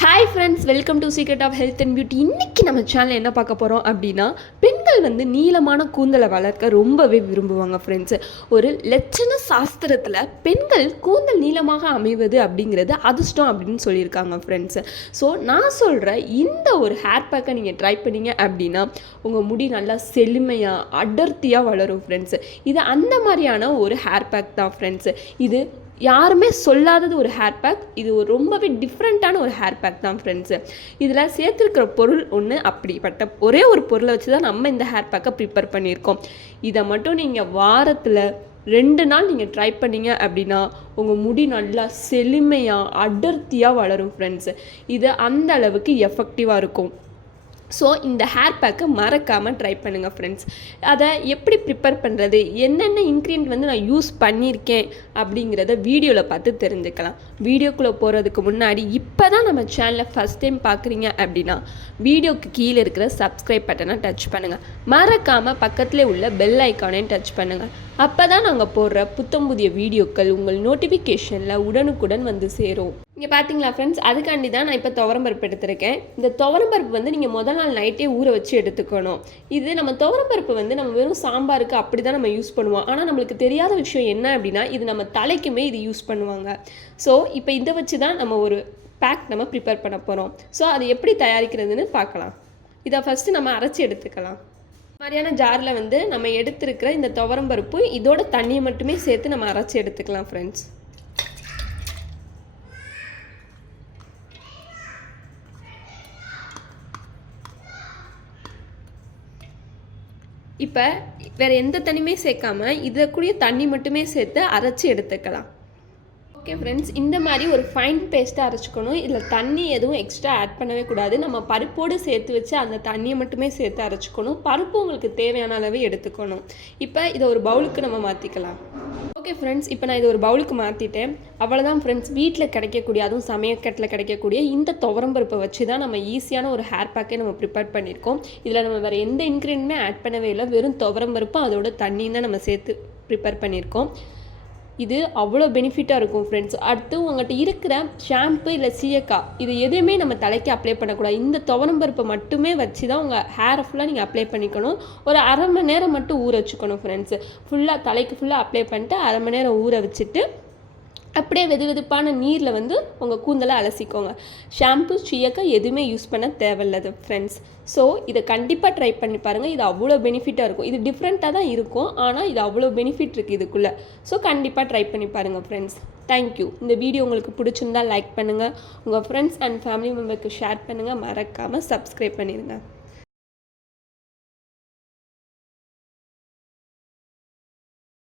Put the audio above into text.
Hi friends, welcome to secret of health and beauty. இன்றைக்கி நம்ம சேனலில் என்ன பார்க்க போகிறோம் அப்படின்னா, பெண்கள் வந்து நீளமான கூந்தலை வளர்க்க ரொம்பவே விரும்புவாங்க ஃப்ரெண்ட்ஸு. ஒரு லட்சண சாஸ்திரத்தில் பெண்கள் கூந்தல் நீளமாக அமைவது அப்படிங்கிறது அதிர்ஷ்டம் அப்படின்னு சொல்லியிருக்காங்க ஃப்ரெண்ட்ஸு. ஸோ நான் சொல்கிற இந்த ஒரு ஹேர் பேக்கை நீங்கள் ட்ரை பண்ணிங்க அப்படின்னா உங்கள் முடி நல்லா செழுமையாக அடர்த்தியாக வளரும் ஃப்ரெண்ட்ஸு. இது அந்த மாதிரியான ஒரு ஹேர் பேக் தான் ஃப்ரெண்ட்ஸு. இது யாருமே சொல்லாதது ஒரு ஹேர் பேக். இது ஒரு ரொம்பவே டிஃப்ரெண்ட்டான ஒரு ஹேர் பேக் தான் ஃப்ரெண்ட்ஸு. இதில் சேர்த்துருக்கிற பொருள் ஒன்று, அப்படிப்பட்ட ஒரே ஒரு பொருளை வச்சு தான் நம்ம இந்த ஹேர் பேக்கை ப்ரிப்பேர் பண்ணியிருக்கோம். இதை மட்டும் நீங்கள் வாரத்தில் 2 நாள் நீங்கள் ட்ரை பண்ணிங்க அப்படின்னா உங்கள் முடி நல்லா செழுமையாக அடர்த்தியாக வளரும் ஃப்ரெண்ட்ஸு. இது அந்த அளவுக்கு எஃபெக்டிவாக இருக்கும். ஸோ இந்த ஹேர் பேக்கை மறக்காமல் ட்ரை பண்ணுங்கள் ஃப்ரெண்ட்ஸ். அதை எப்படி ப்ரிப்பேர் பண்ணுறது, என்னென்ன இன்க்ரீடியன்ட் வந்து நான் யூஸ் பண்ணியிருக்கேன் அப்படிங்கிறத வீடியோவில் பார்த்து தெரிஞ்சுக்கலாம். வீடியோக்குள்ளே போகிறதுக்கு முன்னாடி இப்போ தான் நம்ம சேனலை ஃபஸ்ட் டைம் பார்க்குறீங்க அப்படின்னா வீடியோக்கு கீழே இருக்கிற சப்ஸ்கிரைப் பட்டனை டச் பண்ணுங்கள். மறக்காமல் பக்கத்தில் உள்ள பெல் ஐக்கானையும் டச் பண்ணுங்கள். அப்போ தான் நாங்கள் போடுற புத்தம் புதிய வீடியோக்கள் உங்கள் நோட்டிஃபிகேஷனில் உடனுக்குடன் வந்து சேரும். இங்கே பார்த்தீங்களா ஃப்ரெண்ட்ஸ், அதுக்காண்டி தான் நான் இப்போ துவரம்பருப்பு எடுத்திருக்கேன். இந்த துவரம்பருப்பு வந்து நீங்கள் முதல் நாள் நைட்டே ஊற வச்சு எடுத்துக்கணும். இது நம்ம துவரம்பருப்பு வந்து நம்ம வெறும் சாம்பாருக்கு அப்படி தான் நம்ம யூஸ் பண்ணுவோம். ஆனால் நம்மளுக்கு தெரியாத விஷயம் என்ன அப்படின்னா, இது நம்ம தலைக்குமே இது யூஸ் பண்ணுவாங்க. ஸோ இப்போ இதை வச்சு தான் நம்ம ஒரு பேக் நம்ம ப்ரிப்பேர் பண்ண போகிறோம். ஸோ அது எப்படி தயாரிக்கிறதுன்னு பார்க்கலாம். இதை ஃபஸ்ட்டு நம்ம அரைச்சி எடுத்துக்கலாம். மாதிரியான ஜாரில் வந்து நம்ம எடுத்துருக்கிற இந்த துவரம்பருப்பு இதோட தண்ணியை மட்டுமே சேர்த்து நம்ம அரைச்சி எடுத்துக்கலாம் ஃப்ரெண்ட்ஸ். இப்போ வேறு எந்த தண்ணியுமே சேர்க்காம இதை கூடிய தண்ணி மட்டுமே சேர்த்து அரைச்சி எடுத்துக்கலாம். ஓகே ஃப்ரெண்ட்ஸ், இந்த மாதிரி ஒரு ஃபைன் பேஸ்ட்டாக அரைச்சிக்கணும். இதில் தண்ணி எதுவும் எக்ஸ்ட்ரா ஆட் பண்ணவே கூடாது. நம்ம பருப்போடு சேர்த்து வச்சு அந்த தண்ணியை மட்டுமே சேர்த்து அரைச்சிக்கணும். பருப்பு உங்களுக்கு தேவையான அளவு எடுத்துக்கணும். இப்போ இதை ஒரு பவுலுக்கு நம்ம மாற்றிக்கலாம். ஓகே ஃப்ரெண்ட்ஸ், இப்போ நான் இது ஒரு பவுலுக்கு மாற்றிட்டேன். அவ்வளோதான் ஃப்ரெண்ட்ஸ். வீட்டில் கிடைக்கக்கூடிய, அதுவும் சமையக்கட்டில் கிடைக்கக்கூடிய இந்த துவரம்பருப்பை வச்சு தான் நம்ம ஈஸியான ஒரு ஹேர் பேக்கே நம்ம ப்ரிப்பேர் பண்ணியிருக்கோம். இதில் நம்ம வேறு எந்த இன்க்ரீடியன்ட்டுமே ஆட் பண்ணவே இல்லை. வெறும் துவரம்பருப்பும் அதோட தண்ணியும் தான் நம்ம சேர்த்து ப்ரிப்பேர் பண்ணியிருக்கோம். இது அவ்வளோ பெனிஃபிட்டாக இருக்கும் ஃப்ரெண்ட்ஸ். அடுத்து உங்கள்கிட்ட இருக்கிற ஷாம்பு இல்லை சீயக்காய் இது எதுவுமே நம்ம தலைக்கு அப்ளை பண்ணக்கூடாது. இந்த துவரம்பருப்பை மட்டுமே வச்சு தான் உங்கள் ஹேரை ஃபுல்லாக நீங்கள் அப்ளை பண்ணிக்கணும். ஒரு அரை மணி நேரம் மட்டும் ஊற வச்சுக்கணும் ஃப்ரெண்ட்ஸு. ஃபுல்லாக தலைக்கு ஃபுல்லாக அப்ளை பண்ணிட்டு அரை மணி நேரம் ஊற வச்சுட்டு அப்படியே வெதுவெதுப்பான நீரில் வந்து உங்கள் கூந்தலை அலசிக்கோங்க. ஷாம்பு சீயக்காய் எதுவுமே யூஸ் பண்ண தேவையில்லது ஃப்ரெண்ட்ஸ். ஸோ இதை கண்டிப்பாக ட்ரை பண்ணி பாருங்கள். இது அவ்வளோ பெனிஃபிட்டாக இருக்கும். இது டிஃப்ரெண்ட்டாக தான் இருக்கும், ஆனால் இது அவ்வளோ பெனிஃபிட் இருக்குது இதுக்குள்ளே. ஸோ கண்டிப்பாக ட்ரை பண்ணி பாருங்கள் ஃப்ரெண்ட்ஸ். தேங்க்யூ. இந்த வீடியோ உங்களுக்கு பிடிச்சிருந்தால் லைக் பண்ணுங்கள், உங்கள் ஃப்ரெண்ட்ஸ் அண்ட் ஃபேமிலி மெம்பருக்கு ஷேர் பண்ணுங்கள், மறக்காமல் சப்ஸ்கிரைப் பண்ணிடுங்க.